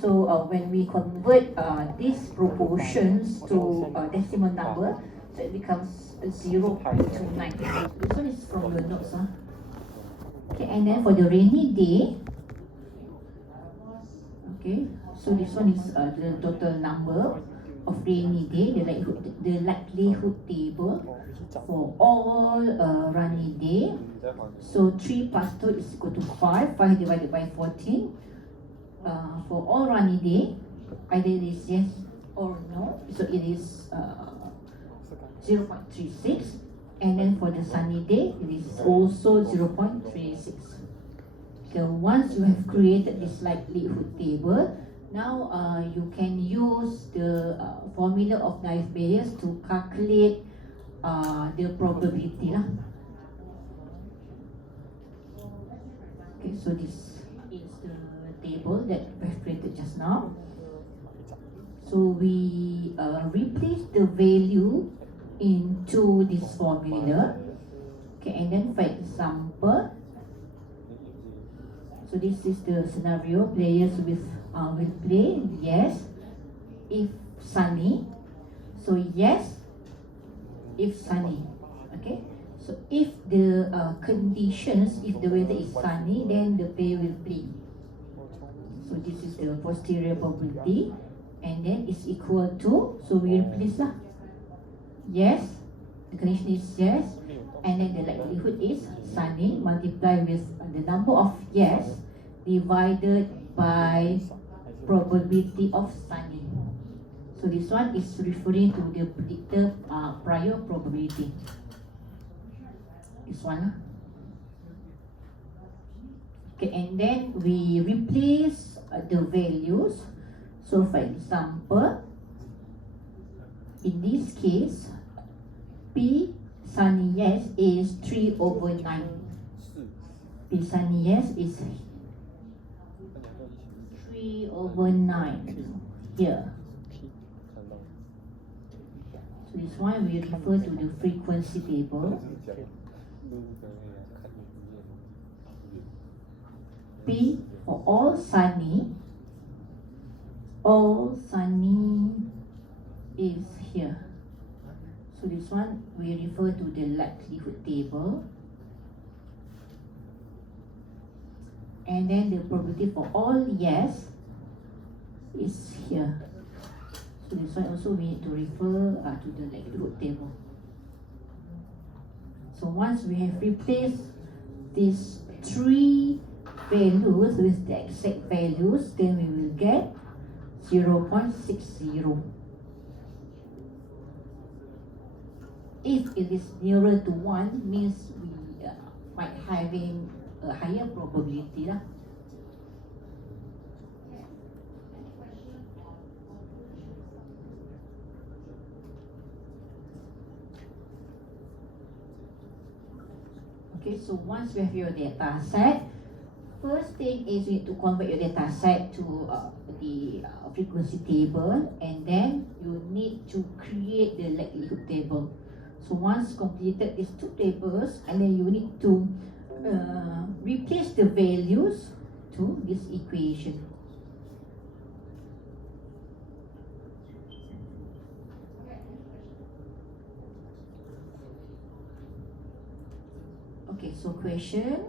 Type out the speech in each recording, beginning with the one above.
So when we convert these proportions to a decimal number, so it becomes 0.29. This one is from the notes. Okay, and then for the rainy day, okay, so this one is the total number of rainy day, the likelihood table for all rainy day. So 3 plus 2 is equal to 5, 5 divided by 14. For all rainy day, either it is yes or no, so it is 0.36. And then for the sunny day, it is also 0.36. So once you have created this likelihood table, now you can use the formula of naive Bayes to calculate the probability lah. Okay, so this is the table that we have created just now. So we replace the value into this formula. Okay, and then for example, so this is the scenario. Players will play yes if sunny. So yes if sunny. Okay. So if the conditions, if the weather is sunny, then the player will play. So this is the posterior probability, and then it's equal to. So we replace lah. Yes. The condition is yes, and then the likelihood is sunny. Multiply with the number of yes divided by probability of sunny. So this one is referring to the predicted prior probability. This one. Okay, and then we replace the values. So for example, in this case, P sunny yes is 3/9. P sunny yes is 3/9 here. So this one we refer to the frequency table. P for all sunny is here. So this one we refer to the likelihood table. And then the probability for all yes is here. So this one also we need to refer to the likelihood table. So once we have replaced these three values with the exact values, then we will get 0.60. If it is nearer to 1, means we might having a higher probability lah. Okay, so once you have your data set, first thing is you need to convert your data set to the frequency table, and then you need to create the likelihood table. So once completed these two tables, and then you need to replace the values to this equation. Okay, so question.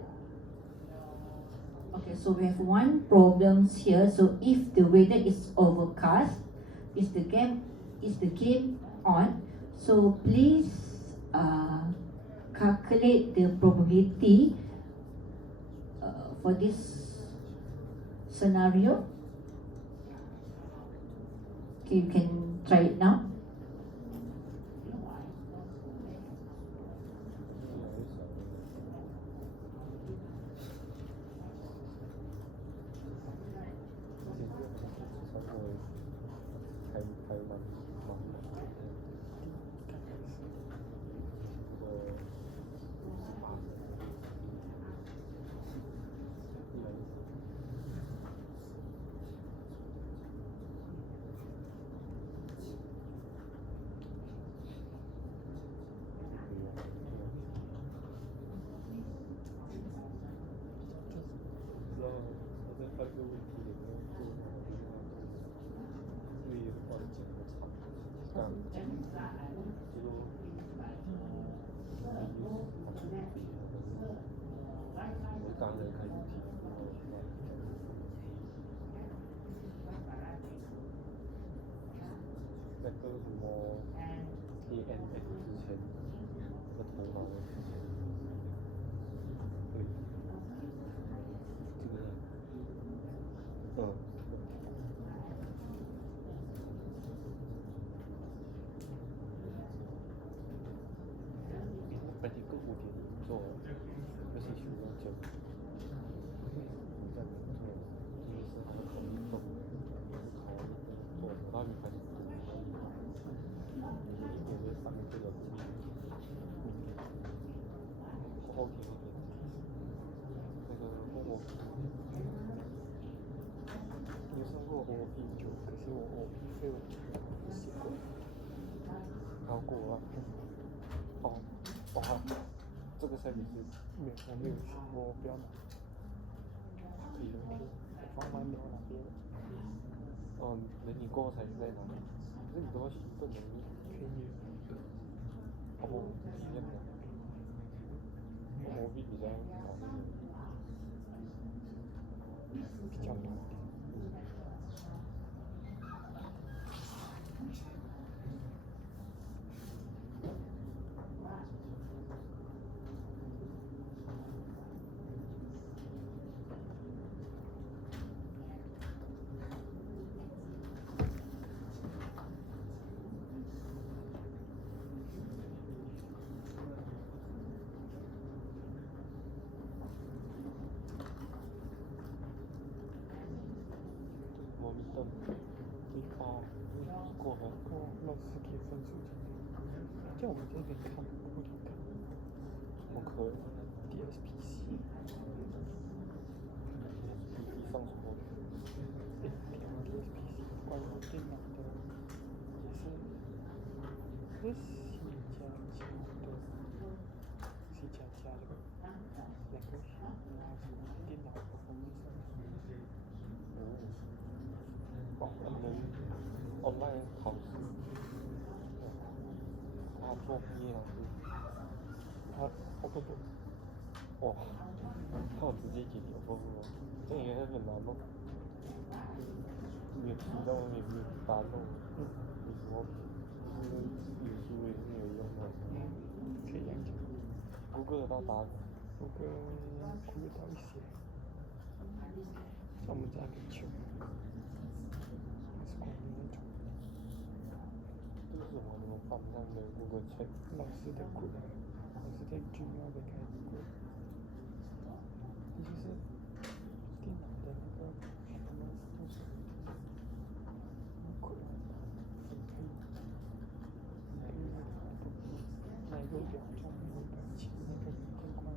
Okay, so we have one problem here. So if the weather is overcast, is the game on? So please calculate the probability for this scenario. Okay, you can try it now. 人开始提那个什么 ANS 之前的头脑的之前，对，这个，本地个5.1做，不是学到9，这样不错，就是他们考虑懂，考做，然后就开始读，也会上这个过后听一点，那个我有上过 OP9，可是我没有写过，然后过这个下面是我没有学过，我不要拿，可以的，我放慢点，我拿别的。等你过后才再拿，可是你都要行动能力，可以，一样的，我比较好，比较难。我们等180过了，老师给分数叫我们这边看，不能看，怎么可以 ？DSPC， 上什么？DSPC 关于电脑的也是C++的，C++这个language，电脑的方面上。online 考试，他做毕业老师，哇，他有直接给你不，这应该是很难哦，没有提到也没有答到，有什么就是语数也是没有用的，可以这样讲。Google 到答案，Google 到一些，我们这样可以求。还是国内那种，这是什么？你们班上的Google Chat，老师的Google，老师在Gmail在开Google，这就是电脑的那个什么东西，Google，哪一个表中有前那个更快吗？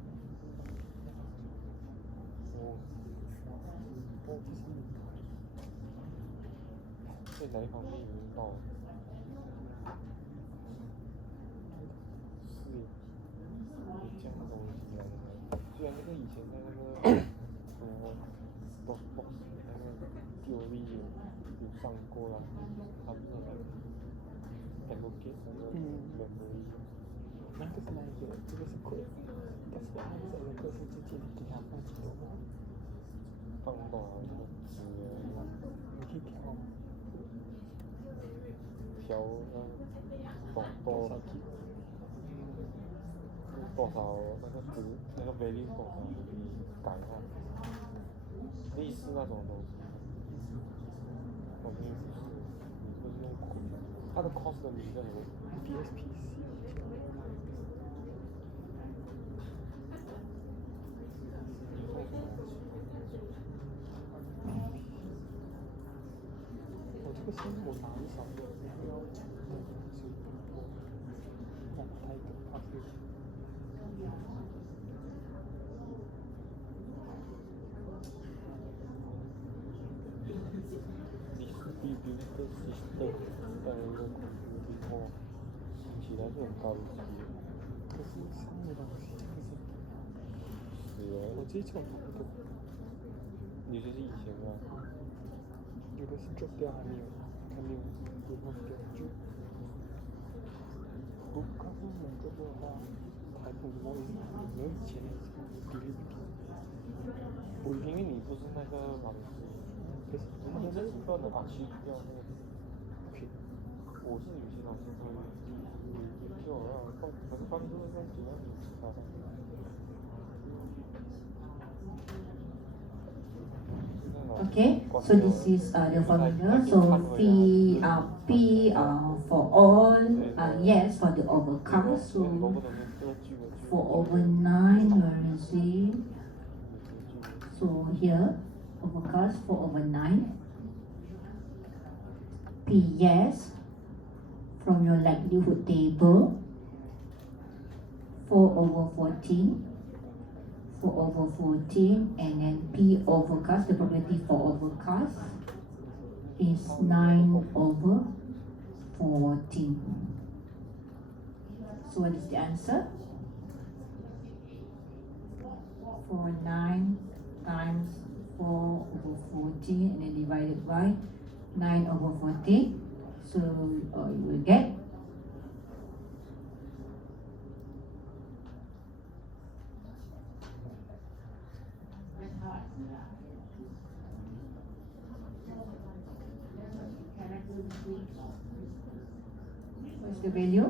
我不是你。在哪一方面有用到？是，有这样的东西啊！虽然那个以前在那个什么 DOSBox 那个 DOV 有上过啦，他不是很多 allocate 那个 memory。那个是哪一个？这个是 code， 但是它是allocate是直接给它放几多吗？放多少那个值啊？你可以调吗？调多少 G？ 多少那个值，那个 value 多少改换，类似那种东西。我们不是，你不是用它的 cost 的名叫什么 ？DSPC。你说什么？我这个是我拿的少，然后要是我拿一个咖啡。Distributed system 在一个computing后，听起来是很高级的。可是上面的东西不是。是啊。我这种拿不懂。有些是以前的，有的是 drop 掉还没有 remove 掉就。不告诉我这个的话，还不如我有没有以前delete掉。不是那个老师，你这几个能把去掉那个。我是有些老师会就让可是他们就是用主要名词发的。Okay, so this is the formula. So P for all, yes for the overcast. So for over 9, where is it? So here, overcast for over 9. P yes from your likelihood table. 4 over 14. 4 over 14, and then P overcast, the probability for overcast is 9 over 14. So what is the answer? For 9 times 4 over 14 and then divided by 9 over 14. So you will get what's the value?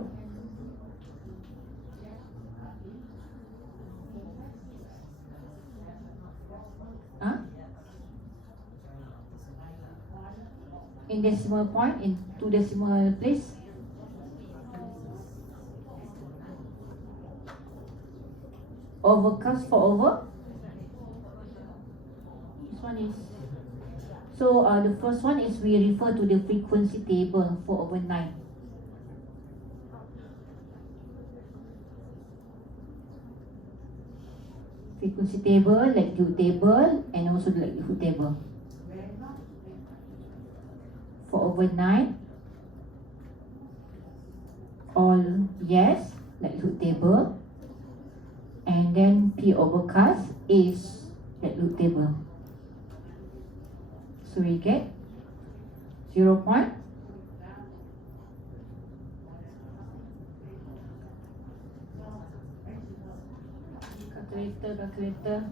Huh? In decimal point, in 2 decimal place? Overcast for over? This one is. So the first one is we refer to the frequency table for over 9. Frequency table, likelihood table, and also the likelihood table. For over 9, all yes, likelihood table, and then P overcast is likelihood table. So we get 0 point. Calculator.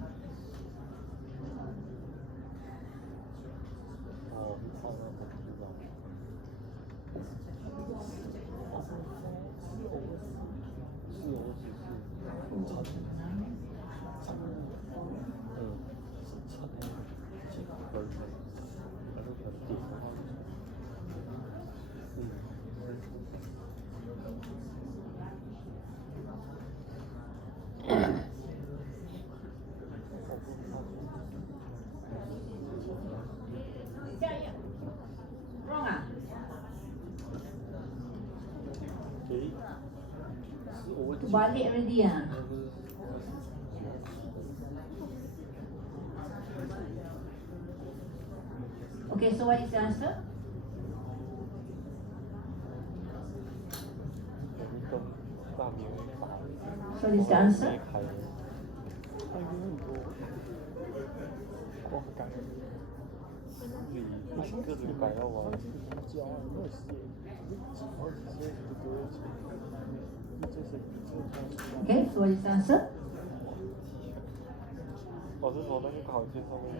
Wrong ah? Tu balik already ah? Okay, so what is the answer? So this is the answer? Okay, so what is the answer? 我是说那个考卷上面的。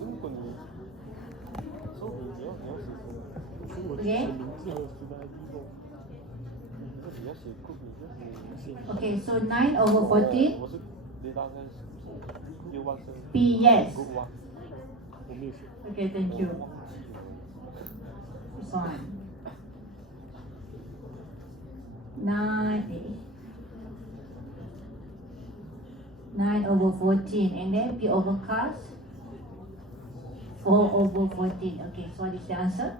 如果你说你要写什么？Okay. 名字和时代地方。你要写 group， 你要写名。 Okay, so 9 over 14. 我是 data science 6 P yes. group 1。我没有写。Okay, thank you. This one. 9 over 14, and then P overcast 4 over 14. Okay, so what is the answer?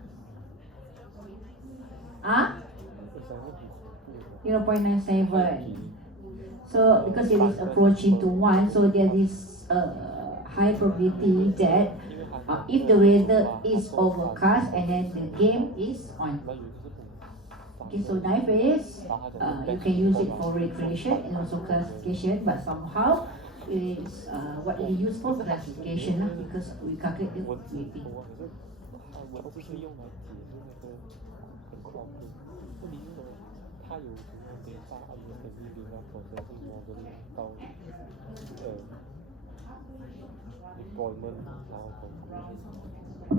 0.97. So because it is approaching to 1, so there is a high probability that if the weather is overcast and then the game is on. Okay, so knife is you can use it for recreation and also classification, but somehow it is what we use for classification because we calculate the weighting. 我不是用来解释那个很恐怖，问题是什么？它有什么 data understanding 啊 processing modeling 到deployment 然后 conclusion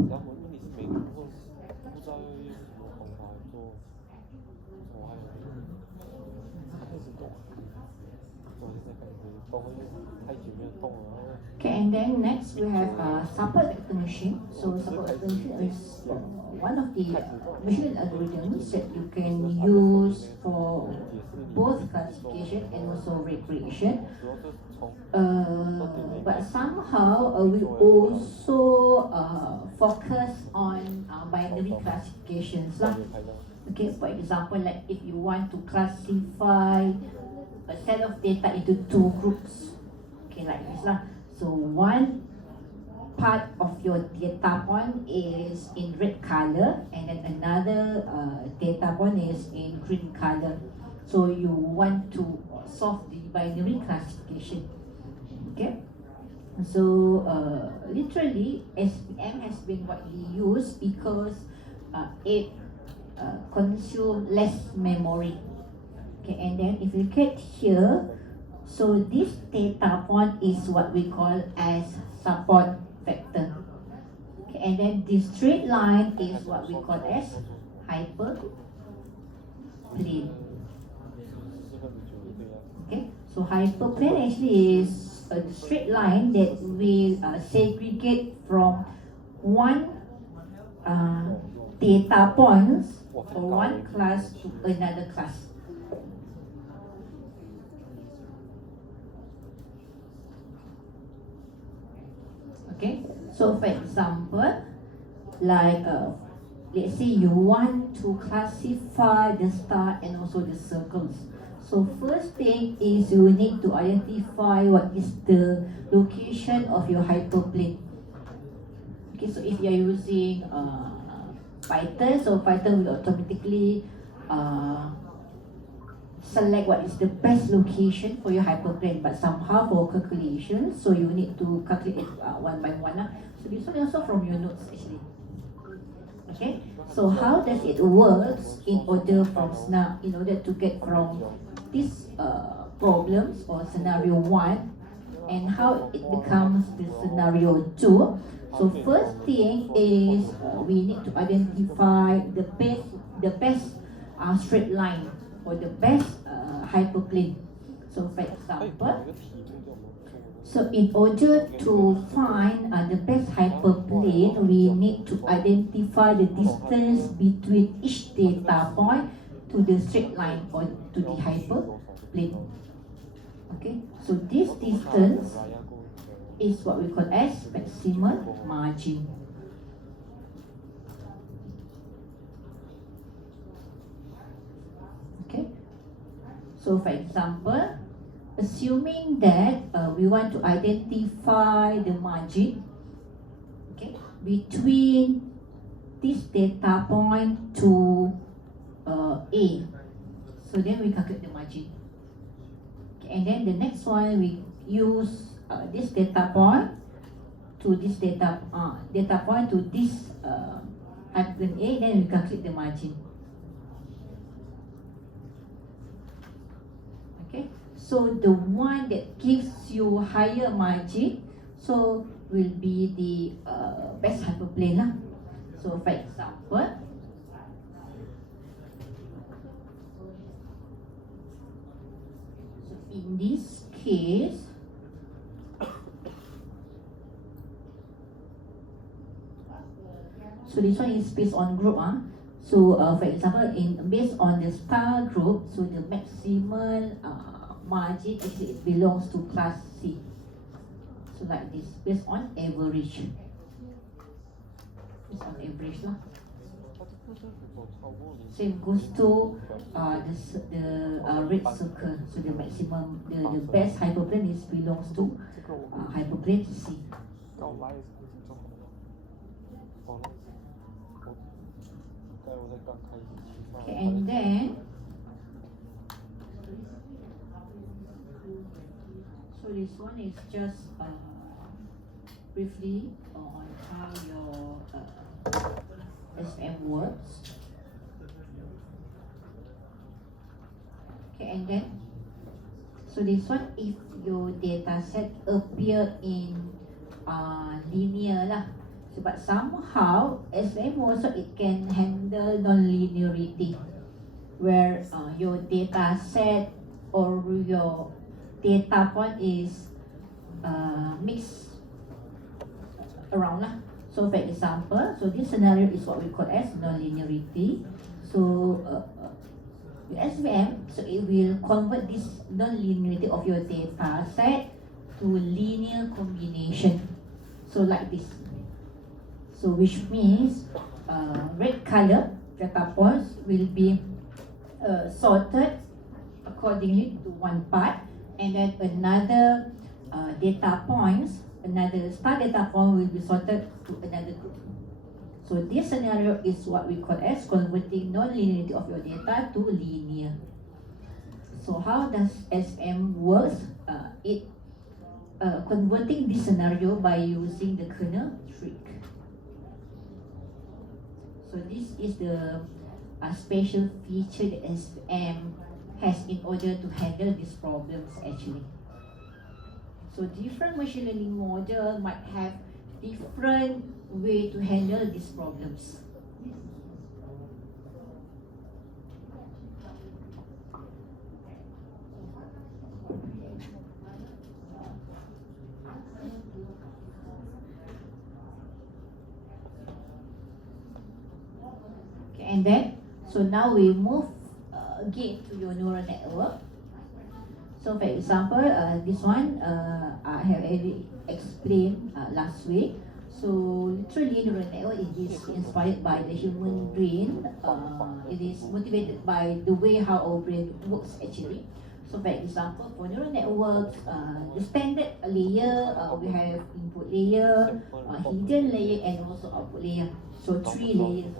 然后问题是每个部分不知道要用什么方法来做，我还有开始动，我现在开始动，因为太久没有动了。 Okay, and then next we have support vector machine. So support vector machine is one of the machine algorithms that you can use for both classification and also recreation. 主要是从 But somehow we also focus on binary classifications lah. Okay, for example, like if you want to classify a set of data into two groups, okay, like this lah. So one part of your data point is in red color, and then another data point is in green color. So you want to solve the binary classification. Okay. So literally, SVM has been widely used because it consumes less memory. Okay, and then if you get here, so this data point is what we call as support vector. Okay, and then this straight line is what we call as hyperplane. Okay, so hyperplane actually is a straight line that will segregate from one data points or one class to another class. Okay, so for example, like let's say you want to classify the star and also the circles. So first thing is you need to identify what is the location of your hyperplane. Okay, so if you are using Python, so Python will automatically select what is the best location for your hyperplane, but somehow for calculation, so you need to calculate it one by one. So this one also from your notes actually. Okay, so how does it works in order to get from this problems or scenario 1 and how it becomes the scenario 2. So first thing is we need to identify the best straight line or the best hyperplane. So for example, so in order to find the best hyperplane, we need to identify the distance between each data point to the straight line or to the hyperplane. Okay, so this distance is what we call as maximal margin. Okay, so for example, assuming that we want to identify the margin, okay, between this data point to A, so then we calculate the margin. Okay, and then the next one we use this data point to this data point to this hyperplane A, then we calculate the margin. Okay, so the one that gives you higher margin, so will be the best hyperplane lah. So for example, so in this case, so this one is based on group. So for example, based on the star group, so the maximal margin actually it belongs to class C. So like this, based on average. Based on average lah. Same goes to the red circle. So the maximum, the best hyperplane is belongs to hyperplane C. Okay, and then so this one is just briefly on how your SM works. Okay, and then so this one, if your data set appear in linear lah. So, but somehow SVM also it can handle non-linearity, where your data set or your data point is mixed around lah. So for example, so this scenario is what we call as non-linearity. So SVM, so it will convert this non-linearity of your data set to linear combination. So like this. So which means red color data points will be sorted accordingly to one part, and then another data points, another star data point will be sorted to another group. So this scenario is what we call as converting non-linearity of your data to linear. So how does SM works? It converting this scenario by using the kernel trick. So this is the special feature that SM has in order to handle these problems actually. So different machine learning model might have different way to handle these problems. Okay, and then, so now we move again to your neural network. So for example, this one I have already explained last week. So literally neural network is inspired by the human brain. It is motivated by the way how our brain works actually. So for example, for neural networks, the standard layer, we have input layer, hidden layer, and also output layer. So 3 layers.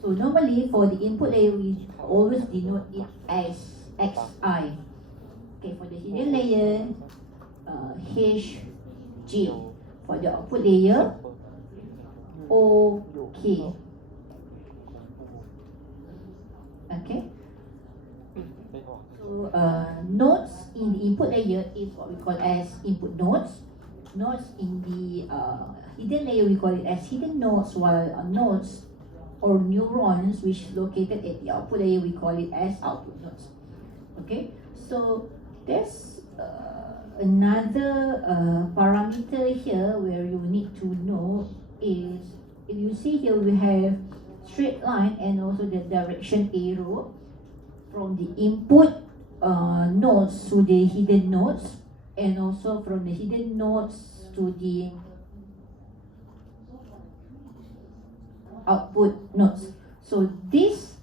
So normally for the input layer, we always denote it as xi. Okay, for the hidden layer, hj. For the output layer, ok. Okay. So nodes in the input layer is what we call as input nodes. Nodes in the hidden layer we call it as hidden nodes, while nodes or neurons which is located at the output layer we call it as output nodes. Okay, so there's another parameter here where you need to know is, if you see here we have straight line and also the direction arrow from the input nodes to the hidden nodes, and also from the hidden nodes to the output nodes. So this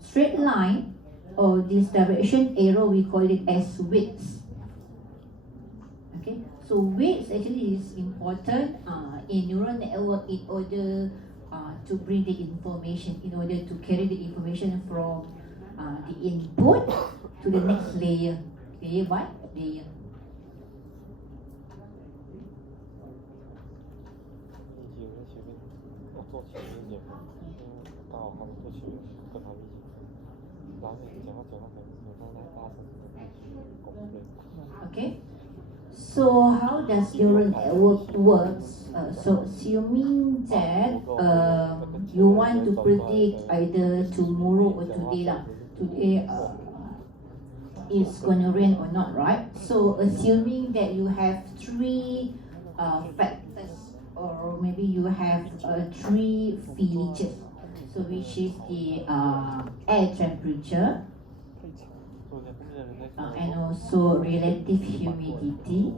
straight line or this direction arrow we call it as weights. Okay, so weights actually is important in neural network in order to bring the information, in order to carry the information from the input to the next layer, layer by layer. Okay, so how does neural network works? So assuming that you want to predict either tomorrow or today lah, today it's gonna rain or not, right? So assuming that you have 3 factors, or maybe you have 3 features, so which is the air temperature, and also relative humidity,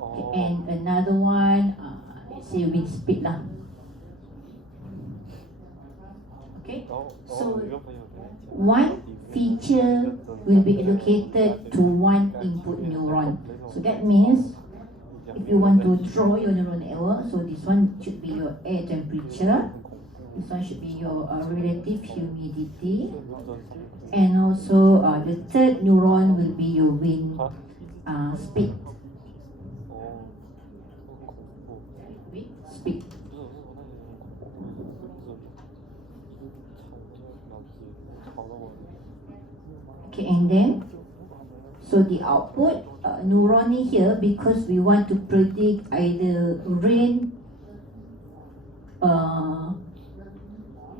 okay, and another one, let's say wind speed lah. Okay, so one feature will be allocated to one input neuron. So that means if you want to draw your neural network, so this one should be your air temperature, this one should be your relative humidity, and also the third neuron will be your wind speed. Wind speed. Okay, and then so the output neuron here, because we want to predict either rain,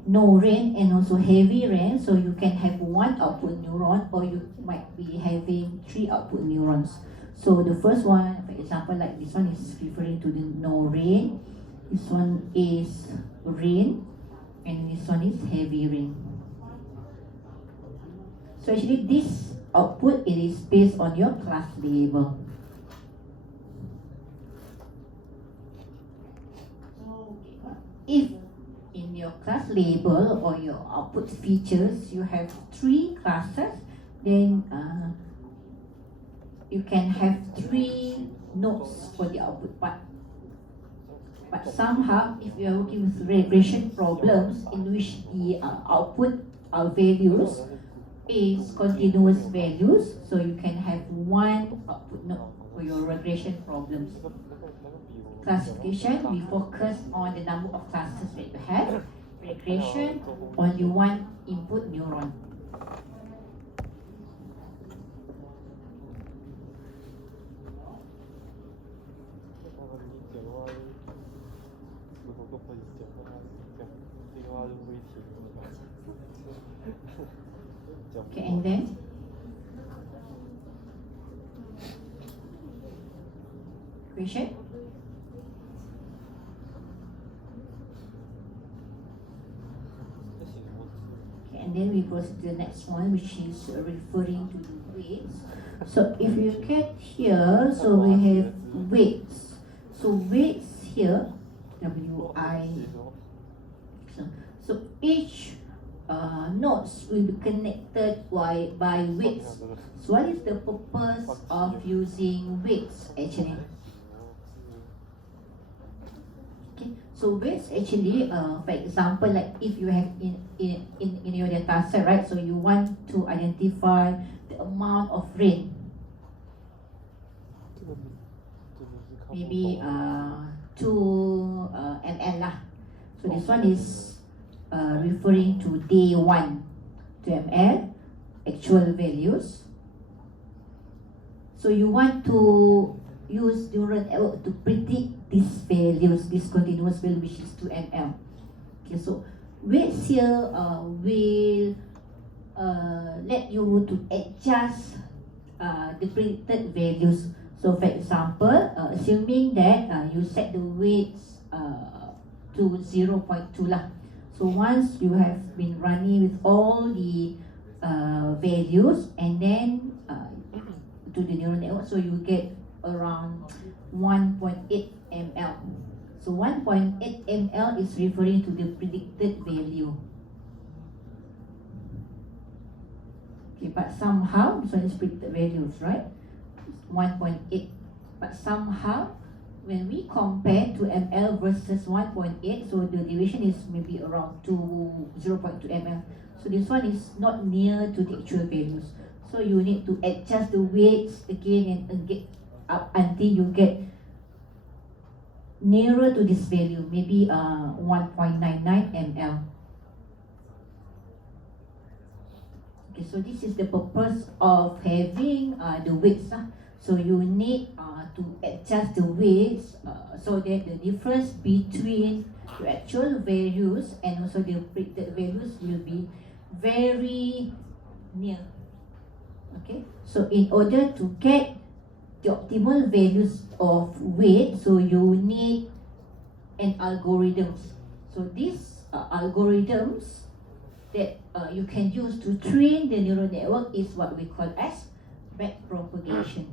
no rain and also heavy rain, so you can have one output neuron or you might be having three output neurons. So the first one, for example, like this one is referring to the no rain, this one is rain, and this one is heavy rain. So actually this output, it is based on your class label. If in your class label or your output features you have three classes, then you can have three nodes for the output part. But somehow, if you are working with regression problems in which the output values is continuous values, so you can have one output node for your regression problems. Classification, we focus on the number of classes that you have. Regression, only one input neuron. Okay, and then question? Okay, and then we proceed to the next one, which is referring to the weights. So if you look at here, so we have weights. So weights here, WI. So each nodes will be connected by weights. So what is the purpose of using weights actually? Okay, so weights actually, for example, like if you have in your data set, right? So you want to identify the amount of rain. Maybe 2 ml lah. So this one is referring to day 1, 2 ml, actual values. So you want to use neural network to predict these values, this continuous value which is 2 ml. Okay, so weights here will let you to adjust the predicted values. So for example, assuming that you set the weights to 0.2 lah. So once you have been running with all the values and then to the neural network, so you get around 1.8 ml. So 1.8 ml is referring to the predicted value. Okay, but somehow this one is predicted values, right? 1.8. But somehow when we compare 2 ml versus 1.8, so the deviation is maybe around 0.2 ml. So this one is not near to the actual values. So you need to adjust the weights again and get up until you get nearer to this value, maybe 1.99 ml. Okay, so this is the purpose of having the weights. So you need to adjust the weights so that the difference between the actual values and also the predicted values will be very near. Okay, so in order to get the optimal values of weight, so you need an algorithms. So these algorithms that you can use to train the neural network is what we call as backpropagation.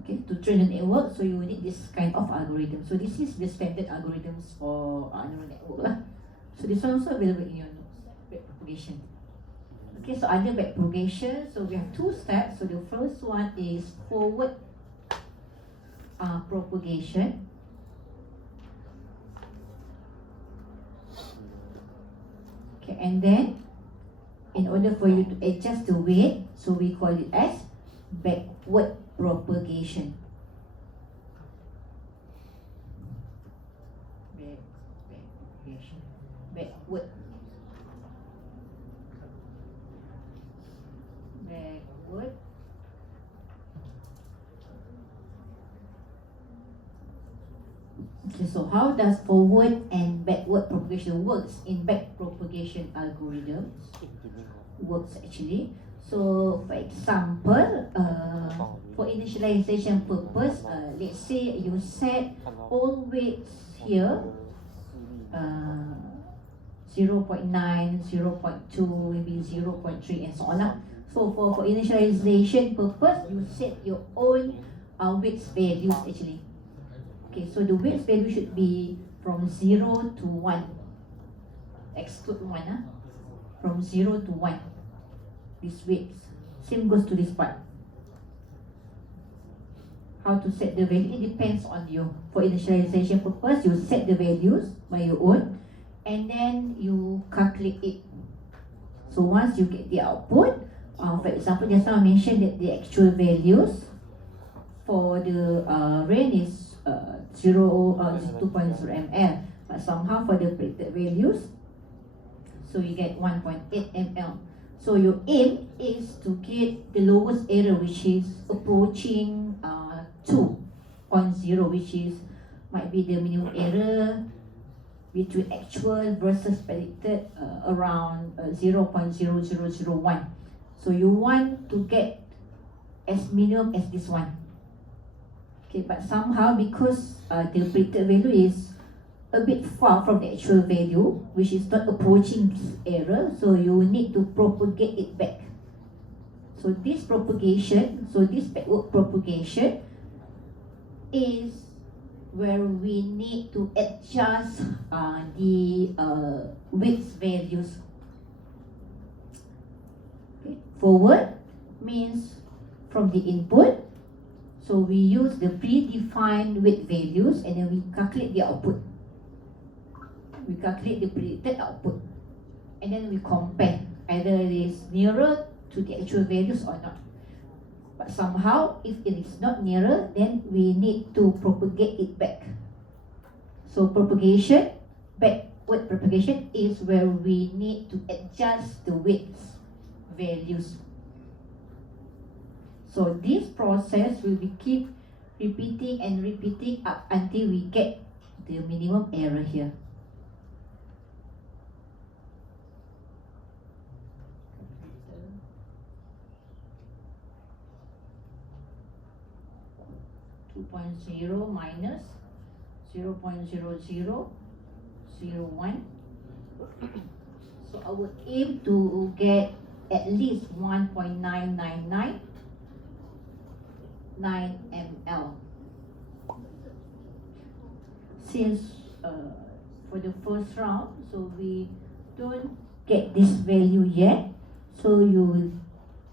Okay, to train the network, so you need this kind of algorithm. So this is the standard algorithms for neural network lah. So this one also available in your notes, backpropagation. Okay, so under backpropagation, so we have two steps. So the first one is forward propagation. Okay, and then in order for you to adjust the weight, so we call it as backward propagation. Backward how does forward and backward propagation works in back propagation algorithms? 一点点 Works actually. So for example, for initialization purpose, let's say you set 看到 all weights here, 0.9, 0.2, maybe 0.3 and so on lah. So for initialization purpose, you set your own weights values actually. Okay, so the weights value should be from 0 to 1. Exclude 1 from 0 to 1. These weights. Same goes to this part. How to set the value? It depends on you. For initialization purpose, you set the values by your own and then you calculate it. So once you get the output, for example, just now I mentioned that the actual values for the rain is 2.0 ml, but somehow for the predicted values, so you get 1.8 ml. So your aim is to get the lowest error, which is approaching 2.0, which is might be the minimum error between actual versus predicted around 0.0001. So you want to get as minimum as this one. Okay, but somehow because the predicted value is a bit far from the actual value, which is not approaching this error, so you need to propagate it back. So this propagation, so this backward propagation is where we need to adjust the width values. Okay. Forward means from the input, so we use the predefined width values and then we calculate the output. We calculate the predicted output and then we compare either it is nearer to the actual values or not. But somehow, if it is not nearer, then we need to propagate it back. So propagation, backward propagation is where we need to adjust the width values. So this process will be keep repeating and repeating up until we get the minimum error here. minus 0.0001. So I would aim to get at least 1.999 ml. Since for the first round, so we don't get this value yet, so you will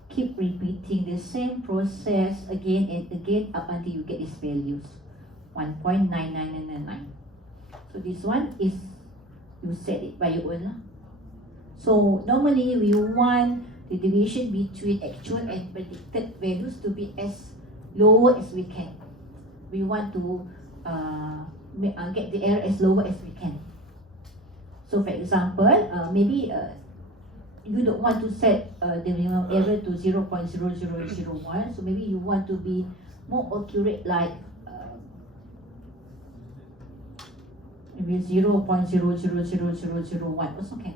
keep repeating the same process again and again up until you get these values, 1.99999. So this one is, you set it by your own. So normally we want the deviation between actual and predicted values to be as low as we can. We want to get the error as low as we can. So for example, maybe you don't want to set the minimum error to 0.0001, so maybe you want to be more accurate, like maybe 0.000001 also can.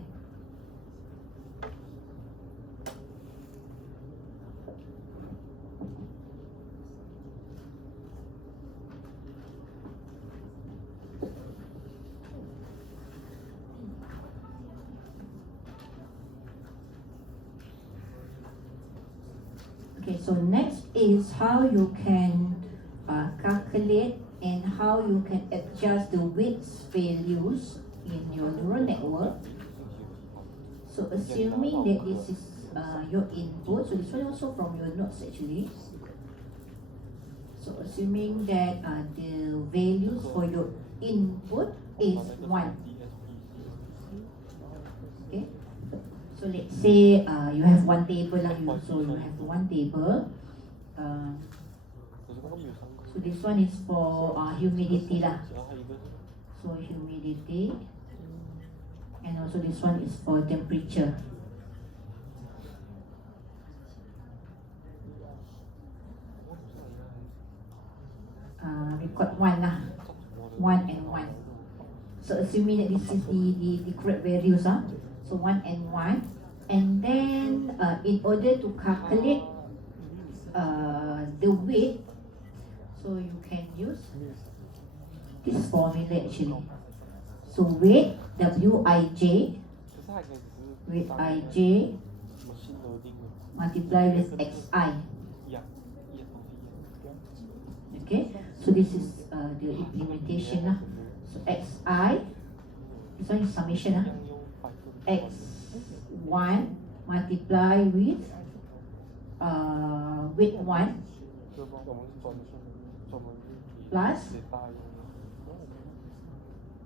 Okay, so next is how you can calculate and how you can adjust the weights values in your neural network. So assuming that this is your input, so this one also from your notes actually. So assuming that the values for your input is 1. Okay. So let's say you have one table lah, so you have one table. So this one is for humidity lah. So humidity, and also this one is for temperature. Record 1 lah, 1 and 1. assuming that this is the correct values. So 1 and 1. And then in order to calculate the weight, so you can use this formula actually. So weight Wij, 可是还可以只是 weight 当 Ij machine learning 的 multiply with Xi. 一样东西。 Okay, so this is the implementation lah. So Xi, this one is summation 一 lah. 样用 Python X1 multiply with weight 1我们专门 plus 写大用的。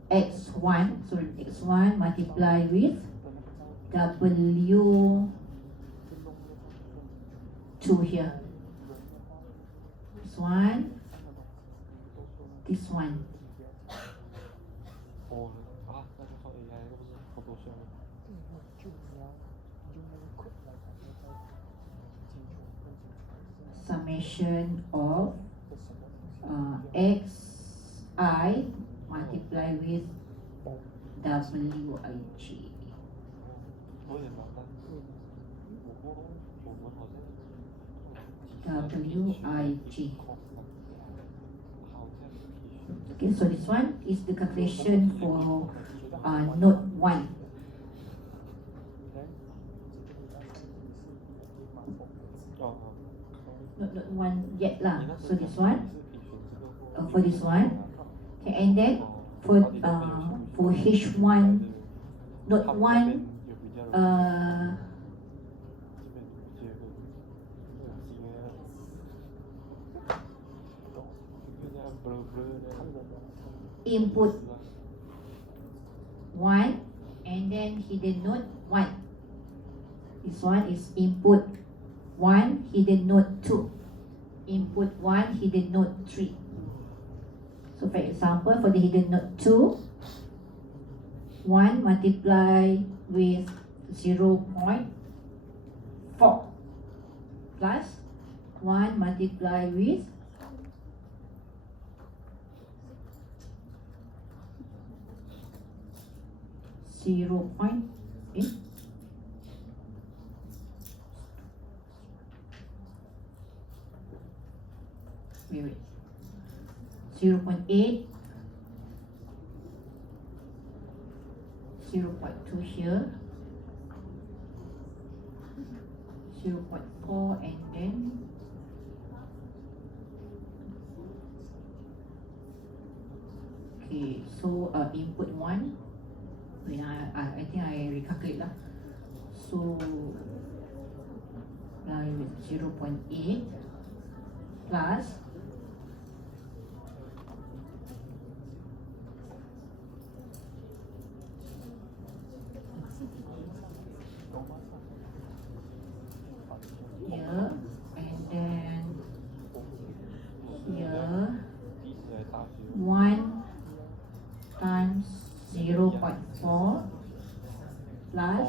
X1, sorry, X1 multiply with W2 here. This one, this one. 哦啊，那个放 AI 那个不是 Photoshop 吗？ Summation of Xi multiply with Wij. 有点麻烦。我们好像 Wij. 好像是必须。 Okay, so this one is the calculation for node 1. Not one yet lah. So this one, for this one, okay, and then for H1, node 1, ，input 1 and then hidden node 1. This one is input 1 hidden node 2. Input 1 hidden node 3. So for example, for the hidden node 2, 1 multiply with 0.4 plus 1 multiply with 0.8. Wait. 0.8, 0.2 here, 0.4 and then okay, so input 1. Wait, I think I recalculate lah. So with 0.8 plus here and then here 1 times 0.4 plus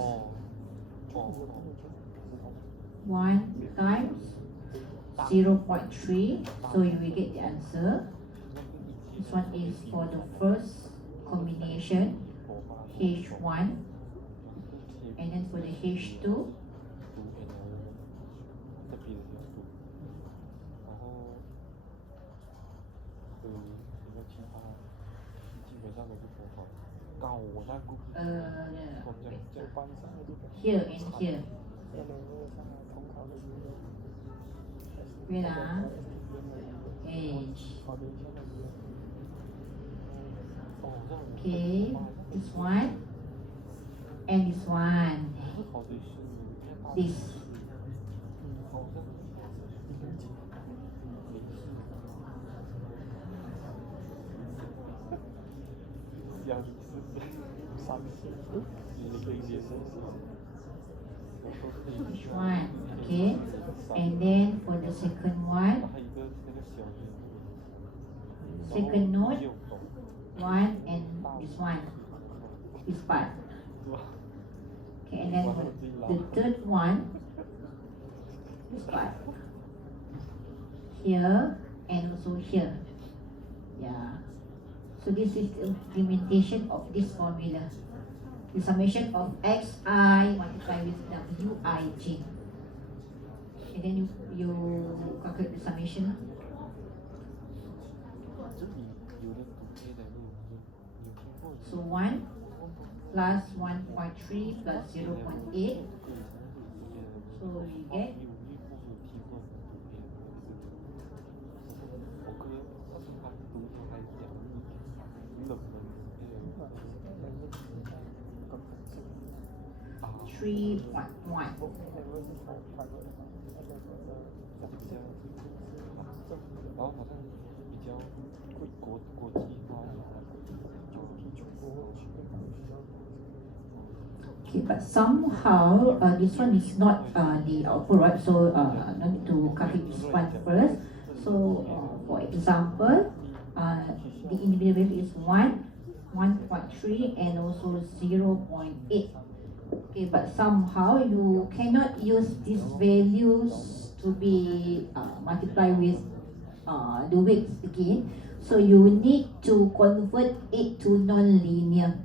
1 times 0.3, so you will get the answer. This one is for the first combination, H1, and then for the H2, 我那 group here and here. Wait H. Okay, this one and this one. This. Which one? Okay, and then for the second one, second node, 1 and this one, this part. Okay, and then the third one, this part, here and also here. Yeah. So this is the implementation of this formula. The summation of xi multiplied with wij. And then you calculate the summation. 这里有点不对的路，你有听过？ So 1 plus 1.3 plus 0.8. So you get 3.1. 然后好像比较会国际化， Okay, but somehow this one is not the output, right? So no need to calculate this one first. So for example, the individual value is 1, 1.3 and also 0.8. Okay, but somehow you cannot use these values to be multiplied with the weights again. So you need to convert it to non-linear.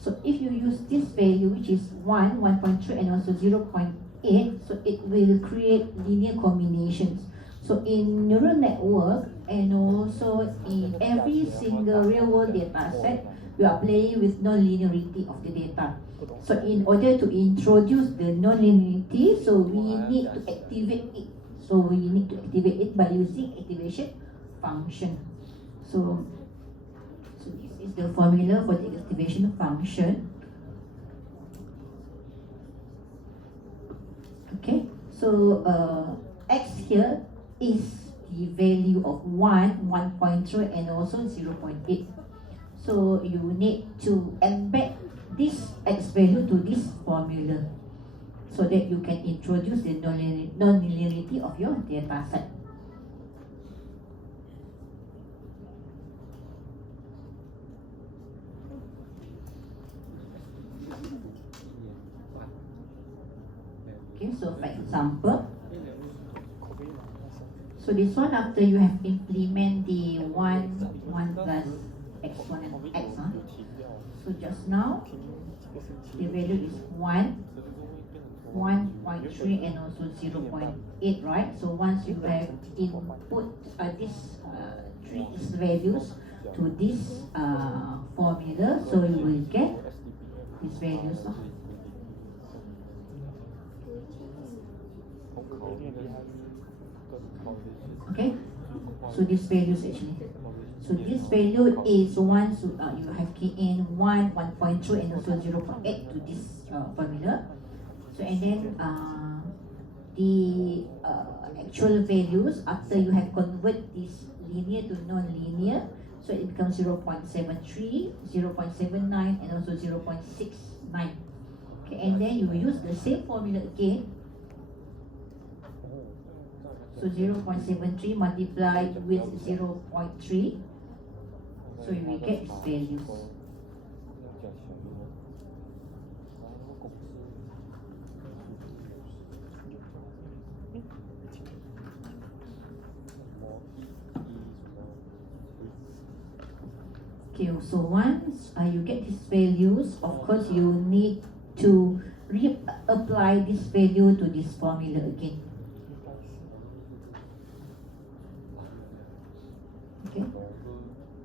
So if you use this value, which is 1, 1.3 and also 0.8, so it will create linear combinations. So in neural network and also in every single real world data set, we are playing with non-linearity of the data. So in order to introduce the non-linearity, so we need to activate it. So we need to activate it by using activation function. So this is the formula for the activation function. Okay, so x here is the value of 1, 1.3 and also 0.8. So you need to embed this x value to this formula so that you can introduce the non-linearity of your data set. Okay, so for example, so this one after you have implement the 1 plus exponent x, so just now the value is 1, 1.3 and also 0.8, right? So once you have input these three values to this formula, so you will get these values. Okay, so this values actually. So this value is 1, so you have key in 1, 1.2 and also 0.8 to this formula. So and then the actual values after you have convert this linear to non-linear, so it becomes 0.73, 0.79 and also 0.69. Okay, and then you use the same formula again. So 0.73 multiplied with 0.3, so you will get these values. Okay, so once you get these values, of course you need to reapply this value to this formula again. Okay,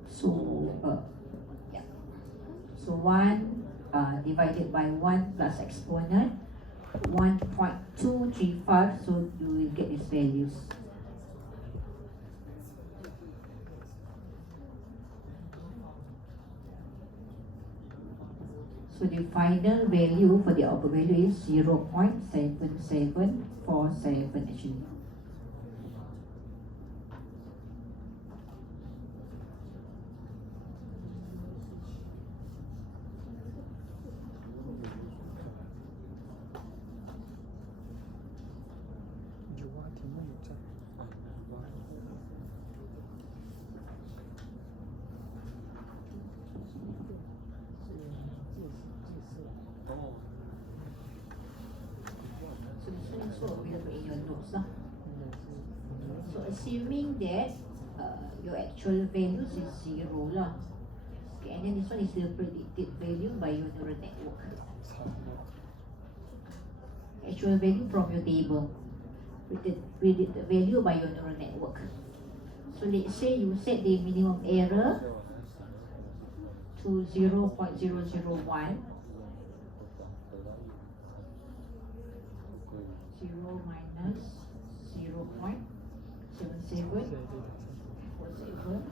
so yeah, so 1 divided by 1 plus exponent 1.235, so you will get these values. So the final value for the output value is 0.7747 actually. So available in your notes. So assuming that your actual values is 0 lah. and then this one is the predicted value by your neural network. 3번. Actual value from your table. Predicted value by your neural network. So let's say you set the minimum error to 0.001. 0 minus 0.77.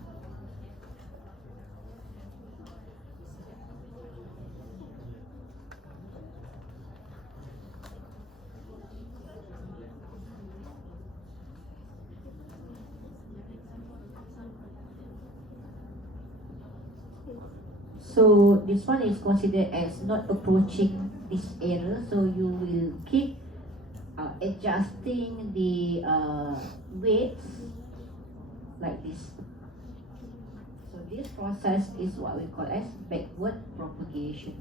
So this one is considered as not approaching this error. So you will keep adjusting the weights like this. So this process is what we call as backward propagation.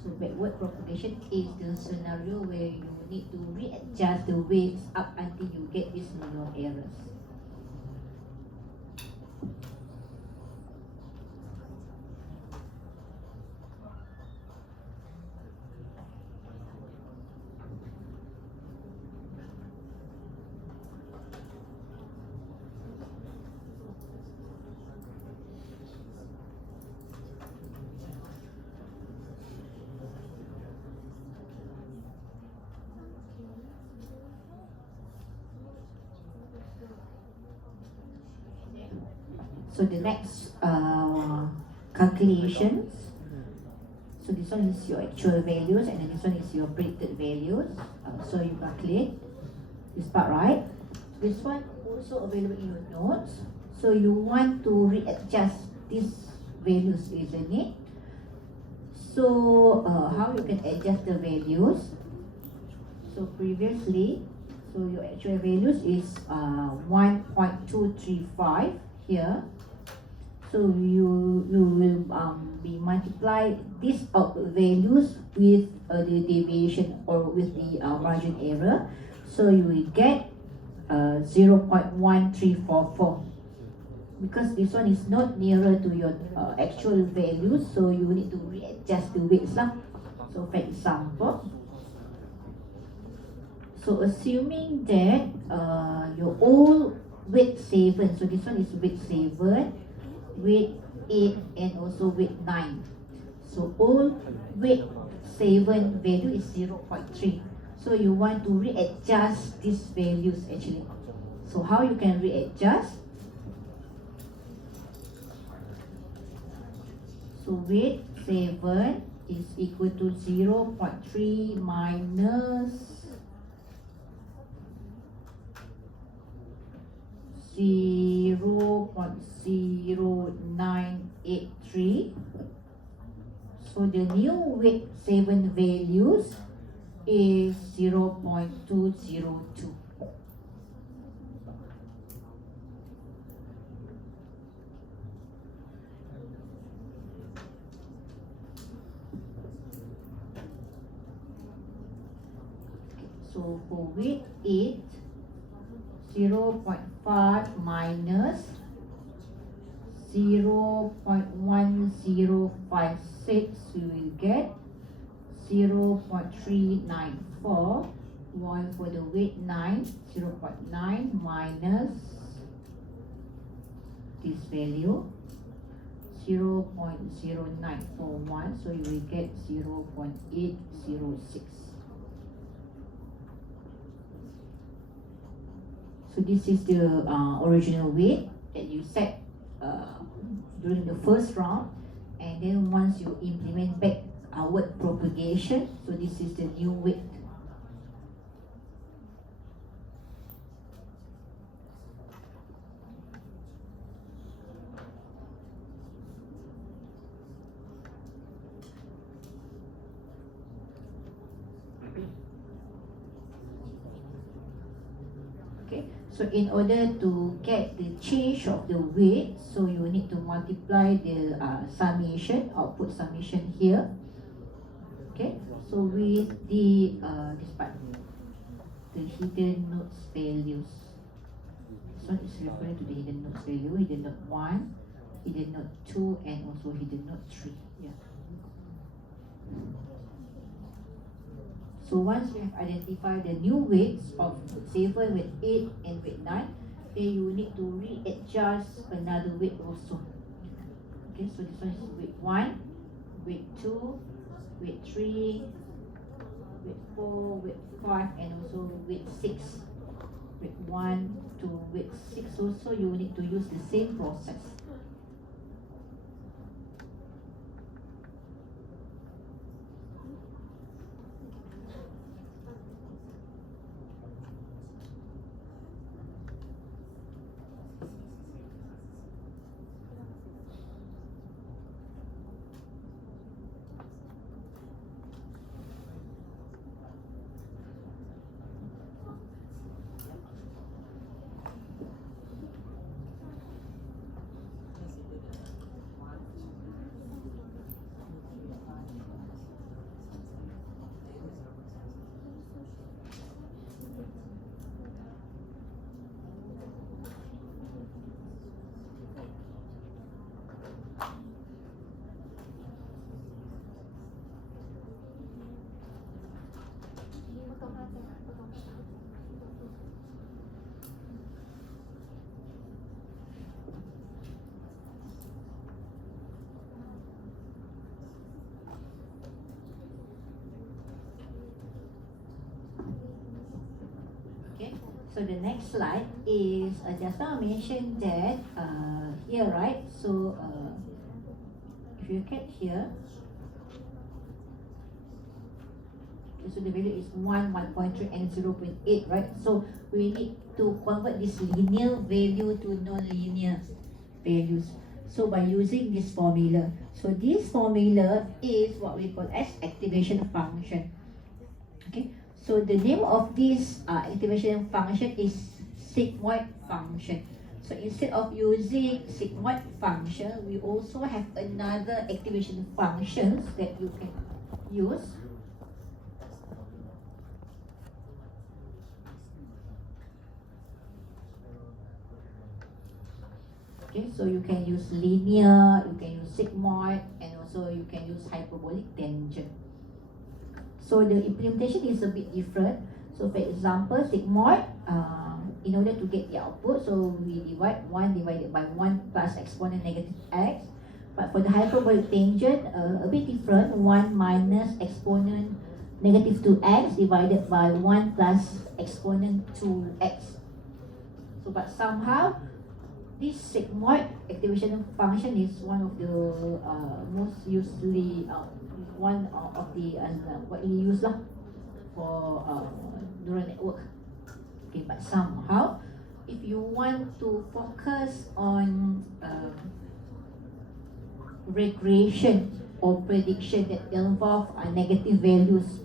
So backward propagation is the scenario where you need to readjust the weights up until you get these minimum errors. So the next calculations. So this one is your actual values, and then this one is your predicted values. So you calculate this part, right? This one also available in your notes. So you want to readjust these values, isn't it? So how you can adjust the values? So previously, so your actual values is 1.235 here. So you will be multiply these values with the deviation or with the margin error. So you will get 0.1344. Because this one is not nearer to your actual values, so you need to readjust the weights lah. So for example, so assuming that your old weight 7, so this one is weight 7, weight 8, and also weight 9. So old weight 7 value is 0.3. So you want to readjust these values actually. So how you can readjust? So weight 7 is equal to 0.3 minus 0.0983. So the new weight 7 values is 0.202. So for weight 8, 0.5 minus 0.1056, you will get 0.394, while for the weight 9, 0.9 minus this value, 0.0941, so you will get 0.806. So this is the original weight that you set during the first round, and then once you implement back outward propagation, so this is the new weight. Okay, so in order to get the change of the weight, so you need to multiply the summation, output summation here. Okay, so with the this part, the hidden notes values. This one is referring to the hidden notes value, hidden note 1, hidden node 2, and also hidden node 3. Yeah. So once we have identified the new weights of 7, weight 8, and weight 9, then you need to readjust another weight also. Okay, so this one is weight 1, weight 2, weight 3, weight 4, weight 5, and also weight 6. Weight 1 to weight 6 also, you need to use the same process. So the next slide is just now I mentioned that here, right? So if you look at here, okay, so the value is 1, 1.3, and 0.8, right? So we need to convert this linear value to non-linear values. So by using this formula, so this formula is what we call as activation function. Okay. So the name of this activation function is sigmoid function. So instead of using sigmoid function, we also have another activation functions that you can use. Okay, so you can use linear, you can use sigmoid, and also you can use hyperbolic tangent. So the implementation is a bit different. So for example, sigmoid, in order to get the output, so we divide 1 divided by 1 plus exponent negative x. But for the hyperbolic tangent, a bit different, 1 minus exponent negative 2x divided by 1 plus exponent 2x. So but somehow, this sigmoid activation function is one of the most usually one of the what we use lah for neural network. Okay, but somehow, if you want to focus on regression or prediction that involve negative values,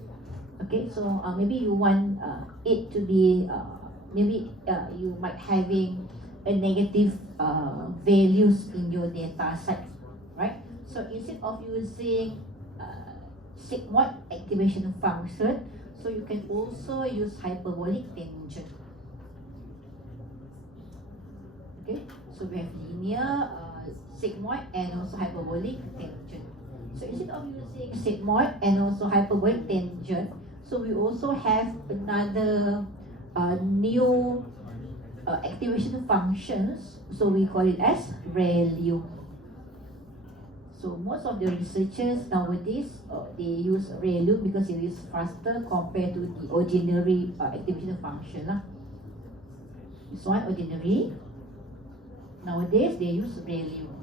okay, so maybe you want it to be maybe you might having a negative values in your data set, right? So instead of using sigmoid activation function, so you can also use hyperbolic tangent. Okay, so we have linear, sigmoid, and also hyperbolic tangent. So instead of using sigmoid and also hyperbolic tangent, so we also have another new activation functions. So we call it as ReLU. So most of the researchers nowadays they use ReLU because it is faster compared to the ordinary activation function lah. This one ordinary. Nowadays they use ReLU.